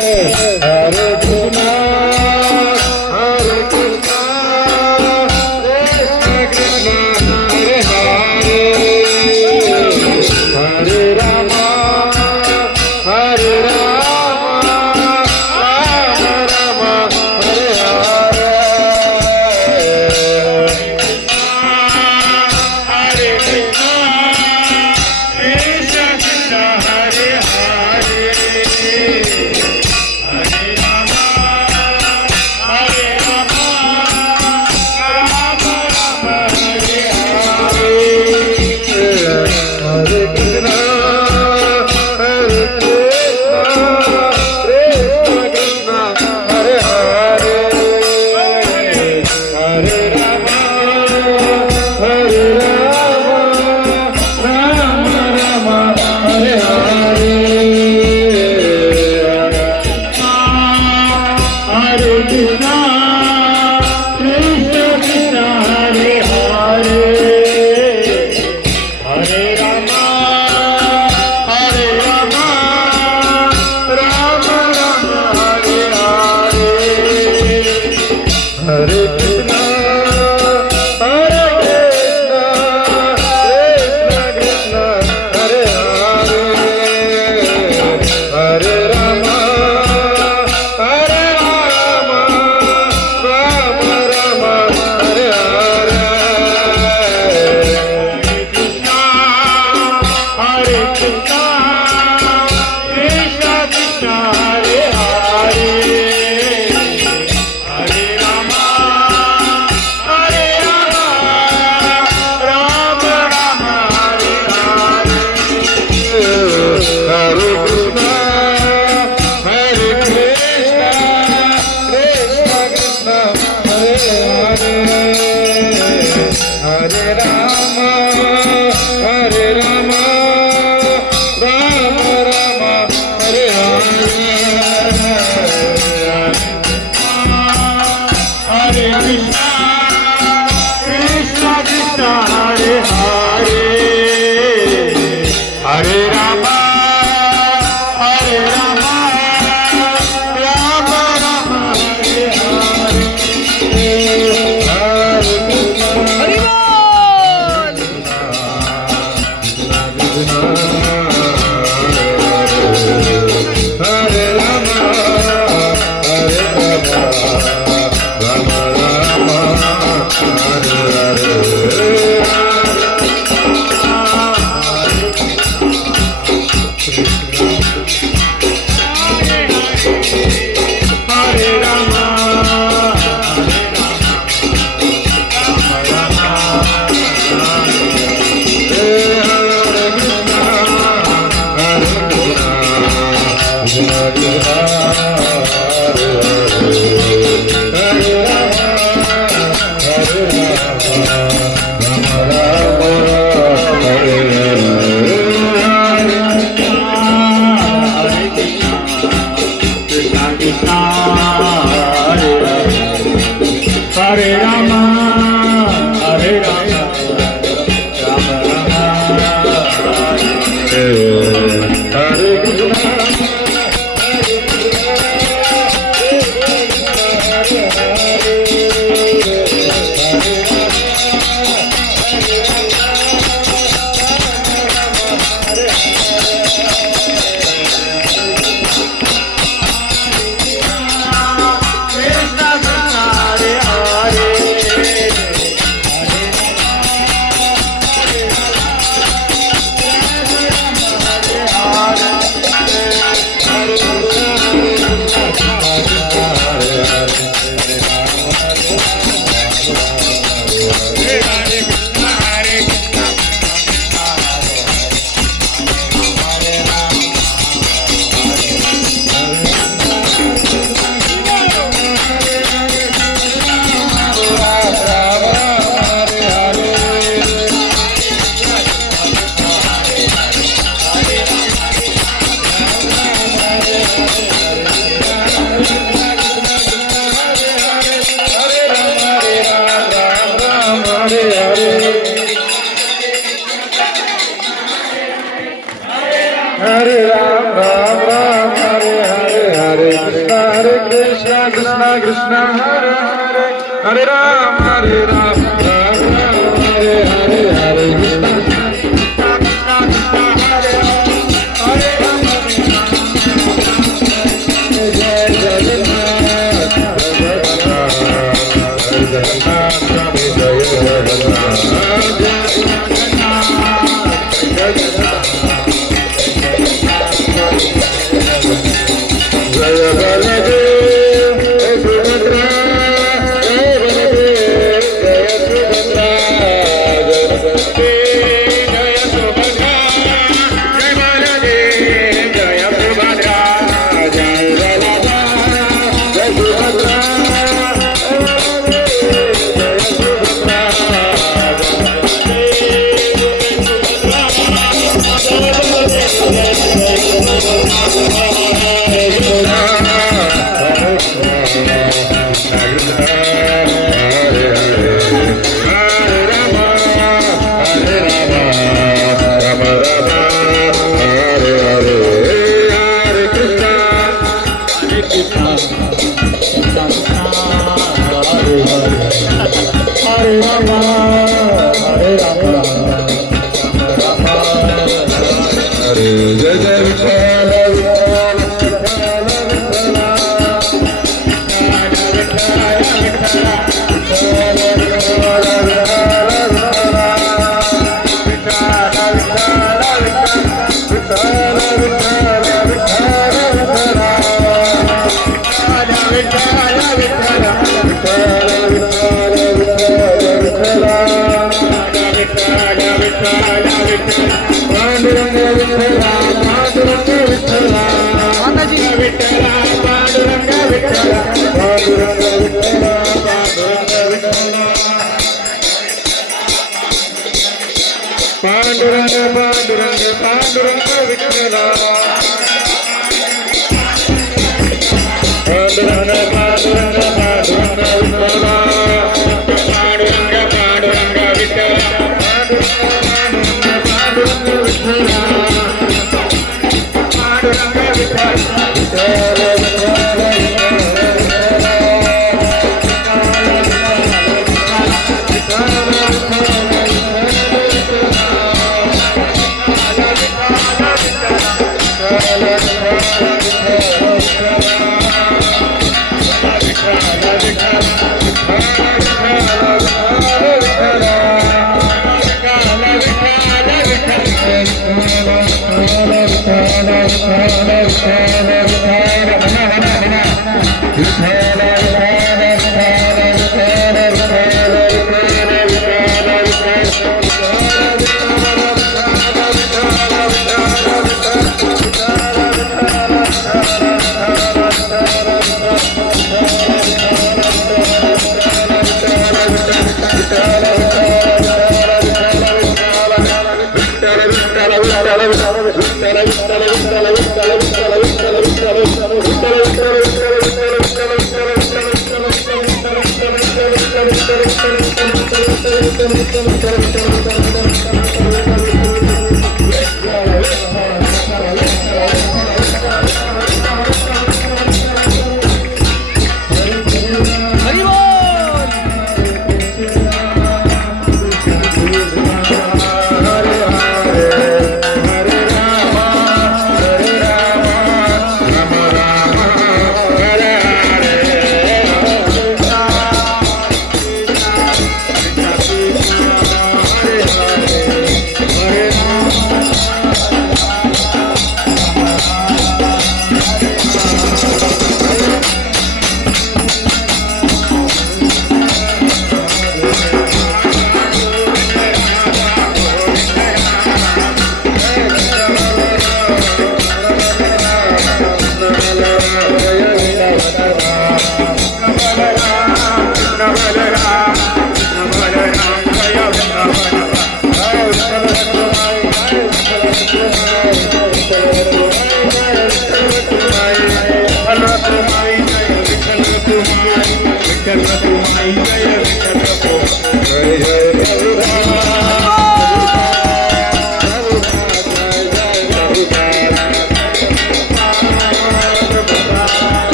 Hare Krishna, Hare Krishna, Krishna Krishna, Hare Hare, Hare Rama, Hare Rama, Rama Rama, Hare Hare. Hare Krishna, Krishna Krishna, Hare Hare, Hare Rama, Hare Rama, Rama Rama, Hare Hare. Hare Krishna, Hare Krishna, Krishna Krishna, Hare Hare, Hare Rama, Hare Rama, Rama Rama, Hare Hare. Hare Krishna, Krishna Krishna, Hare Hare, Hare Rama, Hare Rama, Rama Rama, Hare Hare. Hare Krishna, Hare Krishna, Krishna Krishna, Hare Hare, Hare Rama, Hare Rama, Rama Rama, Hare Hare. Hare Krishna, Krishna Krishna, Hare Hare, Hare Rama, Hare Rama, Rama Rama, Hare Hare. Hare Krishna, Hare Krishna, Krishna Krishna, Hare Hare, Hare Rama, Hare Rama, Rama Rama, Hare Hare. Hare Krishna, Krishna Krishna, Hare Hare, Hare Rama, Hare Rama, Rama Rama, Hare Hare. Hare Krishna, Hare Rama, Hare Rama, Rama Rama, Hare Hare. Hare Rama, Hare Rama, Rama Rama, Hare Rama, Hare Rama, Rama Rama, Hare Krishna, Krishna Krishna, Hare Hare, Hare Krishna, Krishna Krishna, Hare Hare, Hare Ram, Hare Ram, Ram Ram, Hare Hare, Hare Krishna, Jai Jagannath, Jai Jagannath, Swami Jai Jagannath, Jai Jaya Baladev, Jai Subhadra, Jai Baladev, Jaya Subhadra.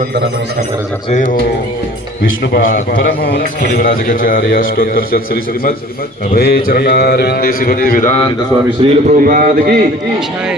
वंदना नमस्कार करायचे. जय हो विष्णुपाद परमहंस परिव्राजकाचार्य अष्टोत्तर श्री श्रीमद अभय चरणारविंदेसी भक्ति वेदांत स्वामी श्रील प्रभुपाद की